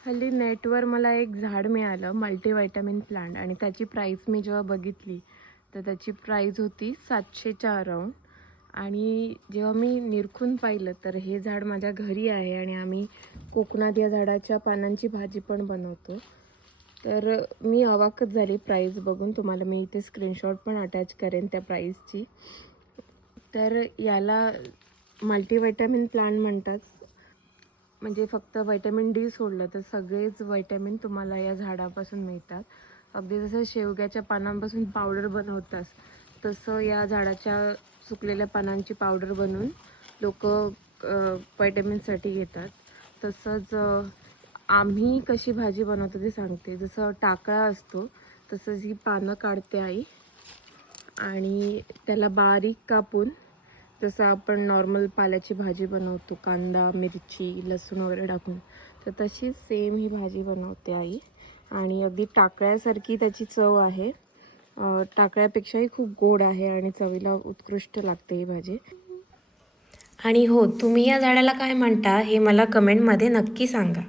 हल्ली नेटवर मला एक झाड मिळालं मल्टीव्हायटामिन प्लांट आणि त्याची प्राईस मी जेव्हा बघितली तर त्याची प्राईज होती सातशेच्या अराऊंड आणि जेव्हा मी निरखून पाहिलं तर हे झाड माझ्या घरी आहे आणि आम्ही कोकणात या झाडाच्या पानांची भाजी पण बनवतो. तर मी अवाकच झाली प्राईज बघून. तुम्हाला मी इथे स्क्रीनशॉट पण अटॅच करेन त्या प्राईजची तर याला मल्टीव्हायटॅमिन प्लांट म्हणतात. म्हणजे फक्त व्हायटॅमिन डी सोडलं तर सगळेच व्हायटॅमिन तुम्हाला या झाडापासून मिळतात. अगदी जसं शेवग्याच्या पानांपासून पावडर बनवतात तसं या झाडाच्या सुकलेल्या पानांची पावडर बनवून लोक व्हायटॅमिनसाठी घेतात. तसंच आम्ही कशी भाजी बनवतो ते सांगते. जसं टाकळा असतो तसंच ही पानं काढते आई आणि त्याला बारीक कापून जसं आपण नॉर्मल पाल्याची भाजी बनवतो कांदा मिरची लसूण वगैरे टाकून तर तशीच सेम ही भाजी बनवते आई. आणि अगदी टाकळ्यासारखी त्याची चव आहे. टाकळ्यापेक्षाही खूप गोड आहे आणि चवीला उत्कृष्ट लागते ही भाजी. आणि हो तुम्ही या झाडाला काय म्हणता हे मला कमेंटमध्ये नक्की सांगा.